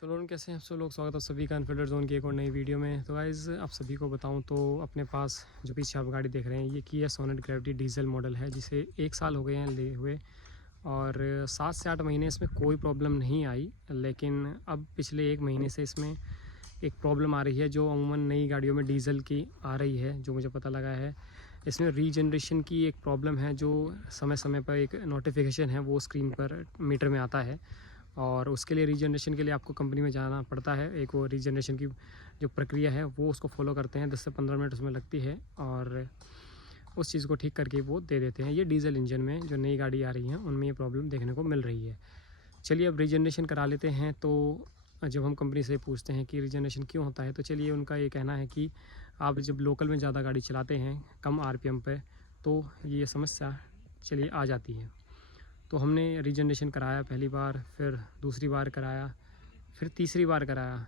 सो लोग कैसे हैं आप सब लोग। स्वागत है सभी का अनफिल्टर्ड जोन की एक और नई वीडियो में। तो गाइस आप सभी को बताऊं तो अपने पास जो पीछे आप गाड़ी देख रहे हैं ये किया सोनेट ग्रेविटी डीजल मॉडल है, जिसे 1 साल हो गए हैं ले हुए और 7 से 8 महीने इसमें कोई प्रॉब्लम नहीं आई। लेकिन अब पिछले 1 महीने से इसमें एक प्रॉब्लम आ रही है जो अमूमन नई गाड़ियों में डीजल की आ रही है। जो मुझे पता लगा है इसमें रीजनरेशन की एक प्रॉब्लम है, जो समय समय पर एक नोटिफिकेशन है वो स्क्रीन पर मीटर में आता है और उसके लिए रीजनरेशन के लिए आपको कंपनी में जाना पड़ता है। एक वो रीजनरेशन की जो प्रक्रिया है वो उसको फॉलो करते हैं, 10 से 15 मिनट उसमें लगती है और उस चीज़ को ठीक करके वो दे देते हैं। ये डीजल इंजन में जो नई गाड़ी आ रही है उनमें ये प्रॉब्लम देखने को मिल रही है। चलिए अब रीजनरेशन करा लेते हैं। तो जब हम कंपनी से पूछते हैं कि रीजनरेशन क्यों होता है, तो चलिए उनका ये कहना है कि आप जब लोकल में ज़्यादा गाड़ी चलाते हैं कम आरपीएम पे तो ये समस्या चलिए आ जाती है। तो हमने रीजनरेशन कराया पहली बार, फिर दूसरी बार कराया, फिर तीसरी बार कराया।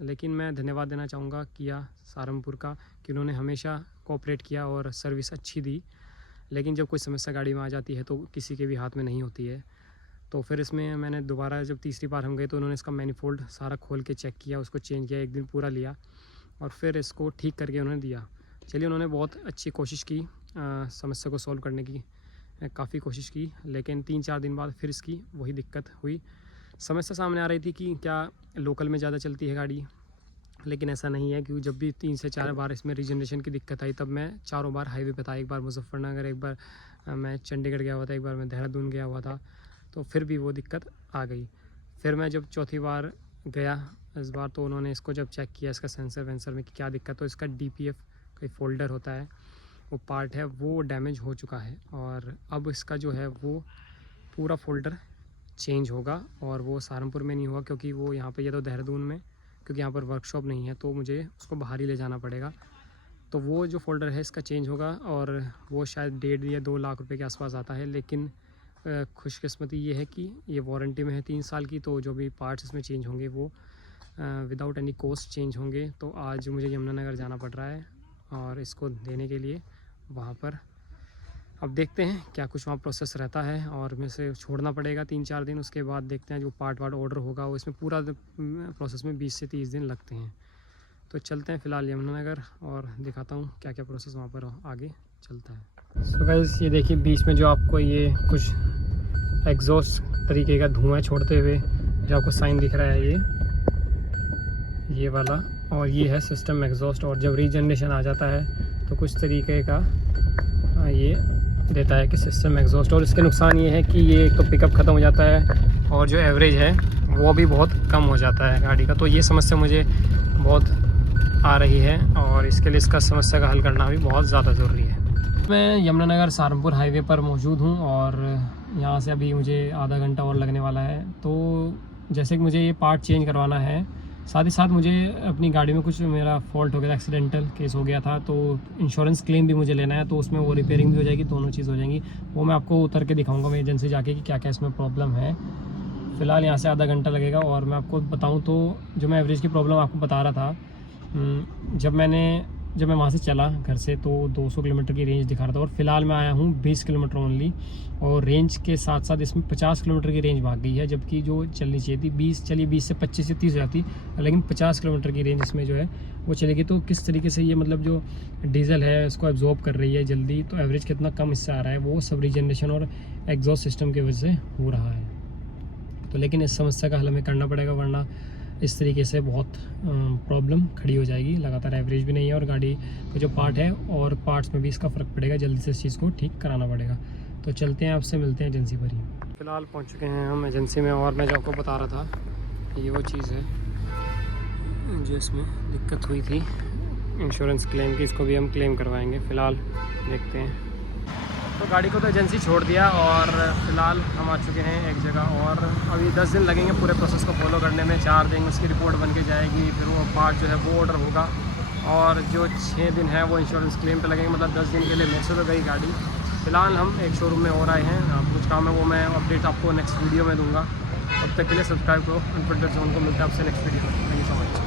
लेकिन मैं धन्यवाद देना चाहूँगा किया सहारनपुर का कि उन्होंने हमेशा कोऑपरेट किया और सर्विस अच्छी दी। लेकिन जब कोई समस्या गाड़ी में आ जाती है तो किसी के भी हाथ में नहीं होती है। तो फिर इसमें मैंने दोबारा जब तीसरी बार हम गए तो उन्होंने इसका मैनिफोल्ड सारा खोल के चेक किया, उसको चेंज किया, 1 दिन पूरा लिया और फिर इसको ठीक करके उन्होंने दिया। चलिए उन्होंने बहुत अच्छी कोशिश की समस्या को सॉल्व करने की, काफ़ी कोशिश की। लेकिन 3-4 दिन बाद फिर इसकी वही दिक्कत हुई। समस्या सामने आ रही थी कि क्या लोकल में ज़्यादा चलती है गाड़ी, लेकिन ऐसा नहीं है। क्योंकि जब भी 3 से 4 बार इसमें रीजनरेशन की दिक्कत आई तब मैं चारों बार हाईवे पे था। एक बार मुजफ्फरनगर, एक बार मैं चंडीगढ़ गया हुआ था, एक बार मैं देहरादून गया हुआ था, तो फिर भी वो दिक्कत आ गई। फिर मैं जब चौथी बार गया इस बार, तो उन्होंने इसको जब चेक किया इसका सेंसर वेंसर में कि क्या दिक्कत, तो इसका DPF कोई फोल्डर होता है, वो पार्ट है वो डैमेज हो चुका है और अब इसका जो है वो पूरा फोल्डर चेंज होगा। और वो सहारनपुर में नहीं होगा क्योंकि वो यहाँ पे, ये तो देहरादून में, क्योंकि यहाँ पर वर्कशॉप नहीं है तो मुझे उसको बाहर ही ले जाना पड़ेगा। तो वो जो फोल्डर है इसका चेंज होगा और वो शायद 1.5 या 2 लाख रुपए के आसपास आता है। लेकिन खुशकिस्मती ये है कि ये वारंटी में है 3 साल की, तो जो भी पार्ट्स इसमें चेंज होंगे वो विदाउट एनी कॉस्ट चेंज होंगे। तो आज मुझे यमुनानगर जाना पड़ रहा है और इसको देने के लिए वहाँ पर। अब देखते हैं क्या कुछ वहाँ प्रोसेस रहता है और मैं से छोड़ना पड़ेगा 3-4 दिन। उसके बाद देखते हैं जो पार्ट ऑर्डर होगा वो, इसमें पूरा प्रोसेस में 20 से 30 दिन लगते हैं। तो चलते हैं फ़िलहाल यमुनानगर और दिखाता हूँ क्या क्या प्रोसेस वहाँ पर आगे चलता है। सो गाइस ये देखिए बीच में जो आपको ये कुछ एग्जॉस्ट तरीके का धुआं छोड़ते हुए जो आपको साइन दिख रहा है ये वाला, और ये है सिस्टम एग्जॉस्ट। और जब रीजनरेशन आ जाता है तो कुछ तरीके का ये देता है कि सिस्टम एग्जॉस्ट। और इसके नुकसान ये है कि ये एक तो पिकअप ख़त्म हो जाता है और जो एवरेज है वो भी बहुत कम हो जाता है गाड़ी का। तो ये समस्या मुझे बहुत आ रही है और इसके लिए इसका समस्या का हल करना भी बहुत ज़्यादा ज़रूरी है। मैं यमुनानगर सहारनपुर हाईवे पर मौजूद हूँ और यहाँ से अभी मुझे आधा घंटा और लगने वाला है। तो जैसे कि मुझे ये पार्ट चेंज करवाना है, साथ ही साथ मुझे अपनी गाड़ी में कुछ मेरा फॉल्ट हो गया था, एक्सीडेंटल केस हो गया था, तो इंश्योरेंस क्लेम भी मुझे लेना है। तो उसमें वो रिपेयरिंग भी हो जाएगी, दोनों चीज़ हो जाएंगी। वो मैं आपको उतर के दिखाऊंगा मैं एजेंसी जाके कि क्या क्या इसमें प्रॉब्लम है। फ़िलहाल यहाँ से आधा घंटा लगेगा। और मैं आपको बताऊँ तो जो मैं एवरेज की प्रॉब्लम आपको बता रहा था, जब मैं वहाँ से चला घर से तो 200 किलोमीटर की रेंज दिखा रहा था और फ़िलहाल मैं आया हूँ 20 किलोमीटर ओनली। और रेंज के साथ साथ इसमें 50 किलोमीटर की रेंज भाग गई है, जबकि जो चलनी चाहिए थी 20 से 25 से 30 हो जाती, लेकिन 50 किलोमीटर की रेंज इसमें जो है वो चलेगी। तो किस तरीके से ये मतलब जो डीजल है उसको एब्जॉर्ब कर रही है जल्दी, तो एवरेज कितना कम इससे आ रहा है वो सब रीजनरेशन और एग्जॉस्ट सिस्टम की वजह से हो रहा है। तो लेकिन इस समस्या का हल हमें करना पड़ेगा, वरना इस तरीके से बहुत प्रॉब्लम खड़ी हो जाएगी। लगातार एवरेज भी नहीं है और गाड़ी का जो पार्ट है और पार्ट्स में भी इसका फ़र्क पड़ेगा, जल्दी से इस चीज़ को ठीक कराना पड़ेगा। तो चलते हैं, आपसे मिलते हैं एजेंसी पर ही। फ़िलहाल पहुंच चुके हैं हम एजेंसी में और मैं जो आपको बता रहा था ये वो चीज़ है जो इसमें दिक्कत हुई थी इंश्योरेंस क्लेम की। इसको भी हम क्लेम करवाएँगे। फ़िलहाल देखते हैं। तो गाड़ी को तो एजेंसी छोड़ दिया और फ़िलहाल हम आ चुके हैं एक जगह और अभी 10 दिन लगेंगे पूरे प्रोसेस को फॉलो करने में। 4 दिन उसकी रिपोर्ट बन के जाएगी, फिर वो पार्ट जो है वो ऑर्डर होगा और जो 6 दिन है वो इंश्योरेंस क्लेम पे लगेंगे। मतलब 10 दिन के लिए मेरे से तो गई गाड़ी। फ़िलहाल हम एक शोरूम में और आए हैं, कुछ काम है वो मैं अपडेट आपको नेक्स्ट वीडियो में दूँगा। तब तक के लिए सब्सक्राइब करो अनफिल्टर्ड जोन को। मिलता है आपसे नेक्स्ट वीडियो में। Thank you so much.